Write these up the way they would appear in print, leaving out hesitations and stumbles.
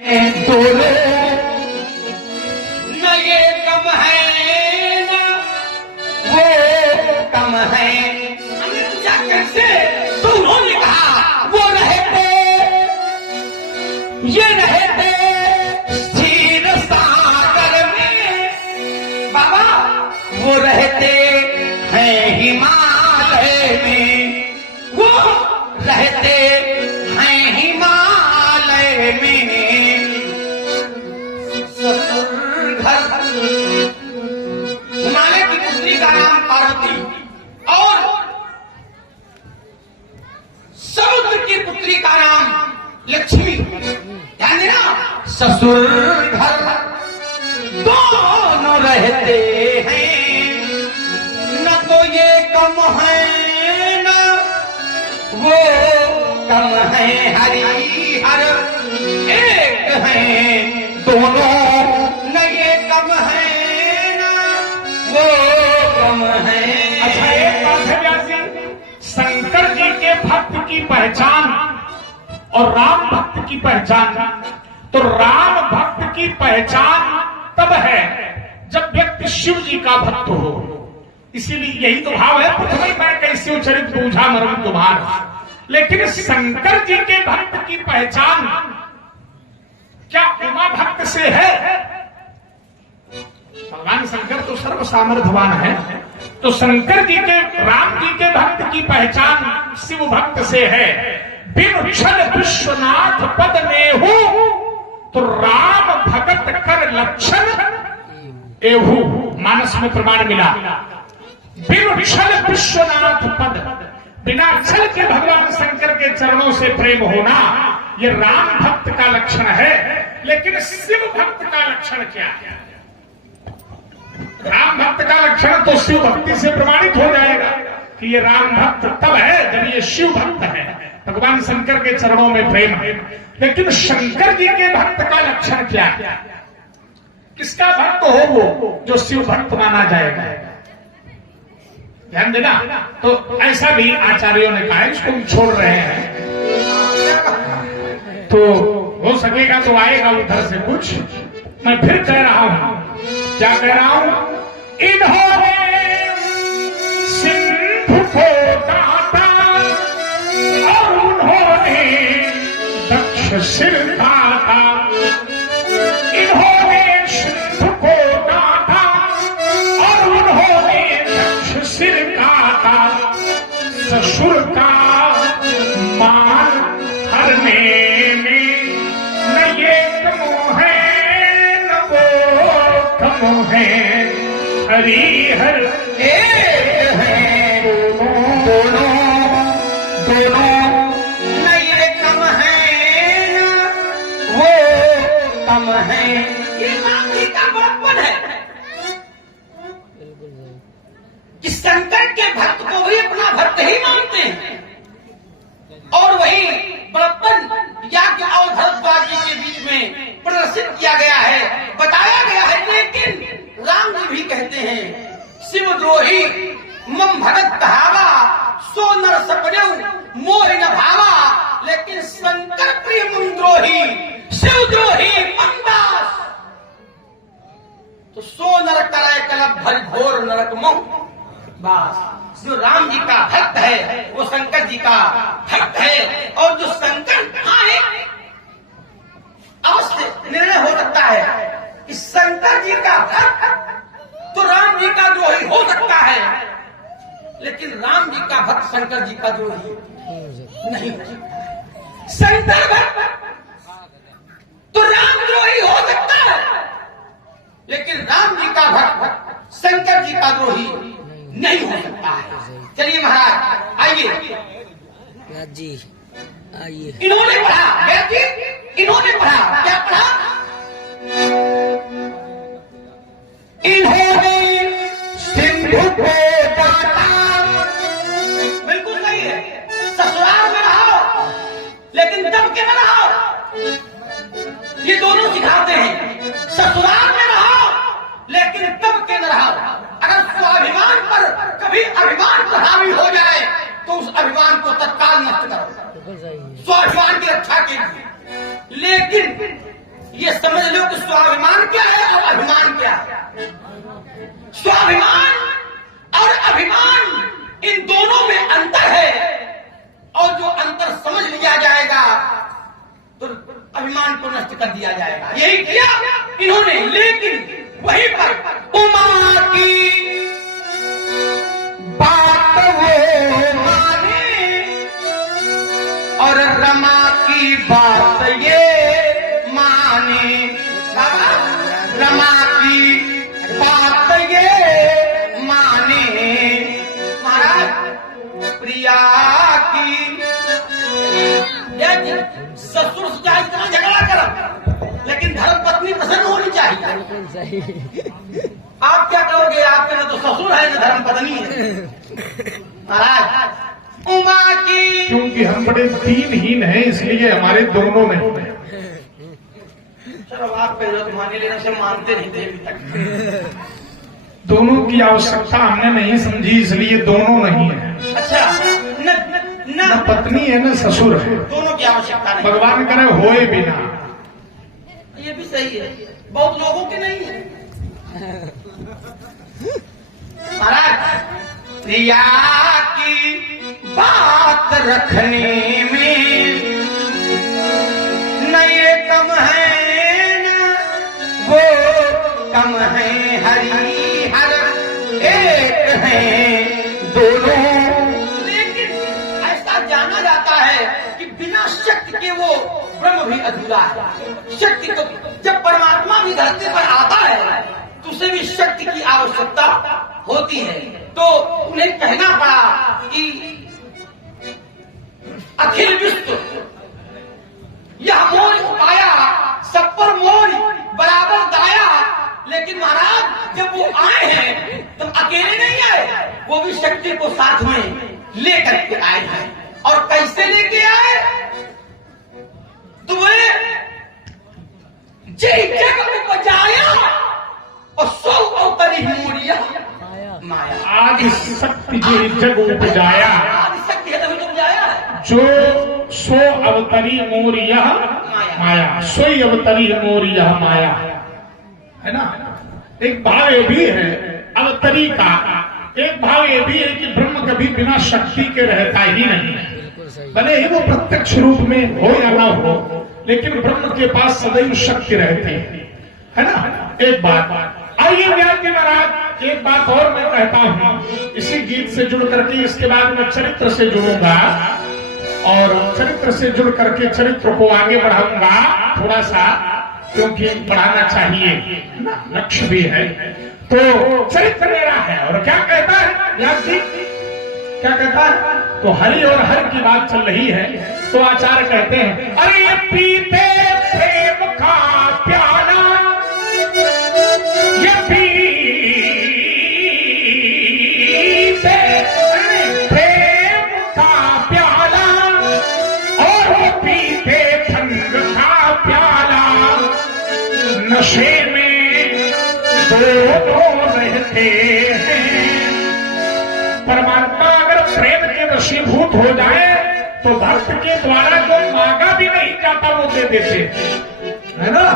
दोनों न ये कम है न वो कम है। हमने पूछा कैसे, तो उन्होंने कहा वो रहते ये रहते क्षीर सागर में। बाबा वो रहते हैं हिमालय में, वो रहते हैं हिमालय में। हिमालय की पुत्री का नाम पार्वती और समुद्र की पुत्री का नाम लक्ष्मी। ध्यान देना, ससुर घर दोनों रहते हैं, न तो ये कम है न वो कम है। हरि हर एक है दोनों, न ये कम है न वो कम है। अच्छा, एक बात है व्यास जी, शंकर जी के भक्त की पहचान और राम भक्त की पहचान। तो राम भक्त की पहचान तब है जब व्यक्ति शिव जी का भक्त हो। इसीलिए यही तो भाव है, प्रथम मैं कैसे चरित पूछा मरम तुम्हार। लेकिन शंकर जी के भक्त की पहचान क्या उमा भक्त से है? भगवान शंकर तो सर्व सामर्थ्यवान है, तो शंकर जी के राम जी के भक्त की पहचान शिव भक्त से है। बिन छल विश्वनाथ पद में हूं तो राम भगत कर लक्षण एहू। मानस में प्रमाण मिला, बिन छल विश्वनाथ पद, बिना छल के भगवान शंकर के चरणों से प्रेम होना ये राम भक्त का लक्षण है। लेकिन शिव भक्त का लक्षण क्या है? राम भक्त का लक्षण तो शिव भक्ति से प्रमाणित हो जाएगा कि ये राम भक्त तब है जब ये शिव भक्त है, भगवान शंकर के चरणों में प्रेम है। लेकिन शंकर जी के भक्त का लक्षण क्या है? किसका भक्त हो वो जो शिव भक्त माना जाएगा? ध्यान देना। तो ऐसा भी आचार्यों ने कहा, इसको हम छोड़ रहे हैं तो हो सकेगा तो आएगा उधर से कुछ। मैं फिर कह रहा हूं, क्या कह रहा हूं? इन्होंने सिंधु को काटा और उन्होंने दक्ष सिर काटा। इन्होंने सिंधु को काटा और उन्होंने दक्ष सिर काटा। ससुर का मान हरने में न ये कम है न वो कम है। हरि हर एक है दोनों दोनों, न ये कम है न वो कम है। ये राम जी का बड़प्पन है कि शंकर के भक्त को भी अपना भक्त ही मानते हैं और वही बड़प्पन याज्ञ और भरद्वाज जी के बीच में प्रदर्शित किया गया है, बताया गया है। लेकिन राम जी भी कहते हैं, शिवद्रोही मम भगत कहावा सो नर सपने मोह न भावा। लेकिन शंकर प्रिय मम द्रोही शिवद्रोही मंदास तो सो नर कराय कलब भर घोर नरक मोह। बस जो राम जी का भक्त है वो शंकर जी का भक्त है। और जो शंकर है अवश्य निर्णय हो सकता है कि शंकर जी का भक्त तो राम जी का द्रोही हो सकता है, लेकिन राम जी का भक्त शंकर जी का द्रोही नहीं हो सकता। शंकर भक्त तो राम द्रोही हो सकता है, लेकिन राम जी का भक्त शंकर जी का द्रोही नहीं हो सकता है। चलिए महाराज आइए, जी आइए। इन्होंने पढ़ा व्यक्ति, इन्होंने पढ़ा क्या पढ़ा? इन्होंने सिंधु को काटा। बिल्कुल सही है, ससुराल में रहो लेकिन दब के न रहो। ये दोनों सिखाते हैं, ससुराल में रहो लेकिन दब के न रहो। अगर स्वाभिमान पर कभी अभिमान प्रभावी हो जाए तो उस अभिमान को तत्काल नष्ट करो, स्वाभिमान की रक्षा के लिए। लेकिन स्वाभिमान और अभिमान इन दोनों में अंतर है, और जो अंतर समझ लिया जाएगा तो अभिमान को नष्ट कर दिया जाएगा। यही किया इन्होंने। लेकिन वहीं पर उमा की बात वो माने और रमा की बात ये माने। रमा की बात ये माने महाराज। प्रिया की ससुर से चाहे इतना झगड़ा कर, लेकिन धर्म पत्नी प्रसन्न होनी चाहिए। आप क्या करोगे? आपके ना तो ससुर है ना धर्म पत्नी है महाराज। उमा की, क्योंकि हम बड़े दीनहीन हैं इसलिए हमारे दोनों में। चलो आप पहले तो मान लेने से मानते नहीं थे अभी तक। दोनों की आवश्यकता हमने नहीं समझी इसलिए दोनों नहीं है। अच्छा, न पत्नी है न ससुर है, दोनों की आवश्यकता नहीं। भगवान करे होए बिना। ये भी सही है, बहुत लोगों के नहीं है महाराज। प्रिया की बात रखने में न ये कम है न वो कम है, हरि हर एक है दोनों। लेकिन ऐसा जाना जाता है कि बिना शक्ति के वो ब्रह्म भी अधूरा है। शक्ति को जब परमात्मा भी धरती पर आता है तो उसे भी शक्ति की आवश्यकता होती है। तो उन्हें कहना पड़ा कि अखिल विश्व यह मोर उपाया, सब पर मोर बराबर दाया। लेकिन महाराज जब वो आए हैं तो अकेले नहीं आए, वो भी शक्ति को साथ में लेकर के आए हैं। और कैसे लेके आए? तुम्हें जय जग उपजाया और सौ अवतरी मोरिया माया। आदि शक्ति जी जग उपजाया, आदि शक्ति है तभी उपजाया है। जो सो अवतरी मोर यह माया, सोई अवतरी मोर यह माया, है ना। एक भाव ये भी है अवतरी का, एक भाव ये भी है कि ब्रह्म कभी बिना शक्ति के रहता ही नहीं, भले ही वो प्रत्यक्ष रूप में हो या ना हो, लेकिन ब्रह्म के पास सदैव शक्ति रहती है ना। एक बात आइए व्यास जी महाराज, एक बात और मैं कहता हूं इसी गीत से जुड़ करके, इसके बाद मैं चरित्र से जुड़ूंगा और चरित्र से जुड़ करके चरित्र को आगे बढ़ाऊंगा थोड़ा सा, क्योंकि बढ़ाना चाहिए ना, लक्ष्य भी है। तो चरित्र मेरा है। और क्या कहता है व्यास जी, क्या कहता है? तो हरि और हर की बात चल रही है। तो आचार्य कहते हैं, अरे पीते प्रेम का प्याला, ये पीते प्रेम का प्याला और वो पीते भंग का प्याला, नशे में दोनों रहते हैं। परमात्मा अगर प्रेम के वशीभूत हो जाए तो भक्त के द्वारा जो मांगा भी नहीं जाता वो दे देते, है ना।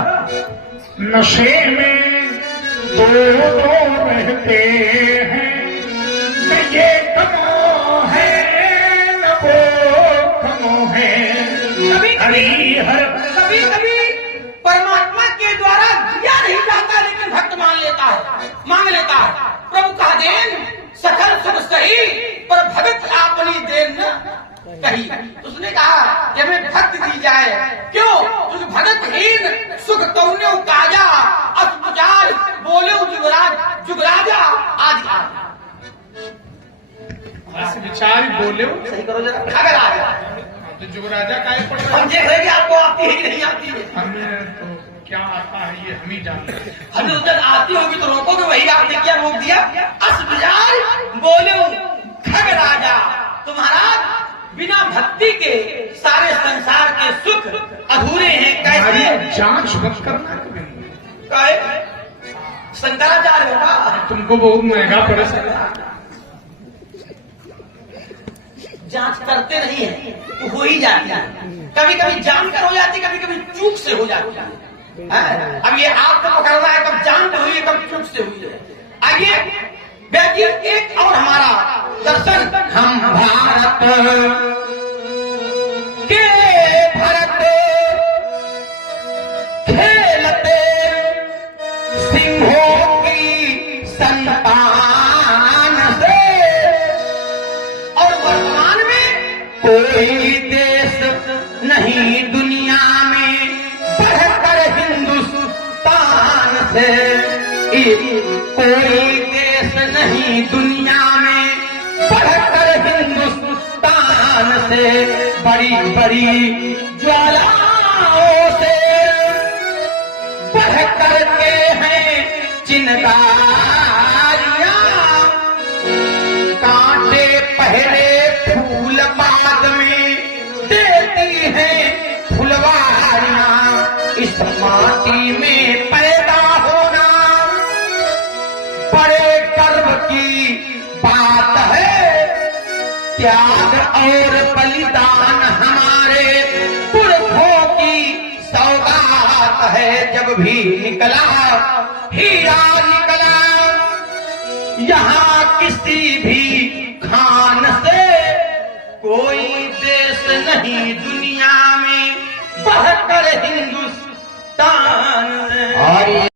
नशे में दोनों रहते हैं, न ये कमो है न वो कमो है। कभी कभी परमात्मा के द्वारा दिया नहीं जाता, लेकिन भक्त मांग लेता है। प्रभु का देन सकल सुख सही, पर भगत अपनी देन न कही। उसने कहा कि हमें भक्त दी जाए, क्यों? क्योंकि भगतहीन सुख कौने काजा, अस्पताल बोले जुगराजा आदि ऐसे विचार बोले सही करो जरा। अगर आ गया तो जुगराजा का हम देख रहे हैं कि आपको आती है कि नहीं आती है। हमें तो क्या आता है ये हम ही जानते हैं। हमें उस दिन आती होगी तो रोकोगे, वही आपने क्या रोक दिया? अस्पताल बोले खग राजा। तो महाराज बिना भक्ति के सारे संसार के सुख अधूरे हैं। कैसे? जांच मत करना कभी। शंकराचार्य होगा, तुमको बहुत महंगा पड़े सकता। जांच करते नहीं है तो हो ही जाती है। कभी कभी जानकर हो जाती, कभी कभी चूक से हो जाती है। अब ये आपको पकड़ना है, कब जान से हुई है, कब चुप से हुई है। आइए देखिए एक और हमारा दर्शन, हम भारत के भरत खेलते सिंहों की संतान से, और वर्तमान में कोई देश नहीं दुनिया में बढ़कर हिंदुस्तान से, कोई देश नहीं दुनिया में बढ़कर हिंदुस्तान से, बड़ी बड़ी ज्वालाओं से बढ़ करके हैं चिनगारियां, कांटे पहले फूल बाद में देती हैं फुलवारियां, इस माटी में पैदा होना बड़े गर्व की बात है, त्याग और बलिदान हमारे पुरखों की सौगात है, जब भी निकला हीरा निकला यहाँ किसी भी खान से, कोई देश नहीं दुनिया में बढ़कर हिंदुस्तान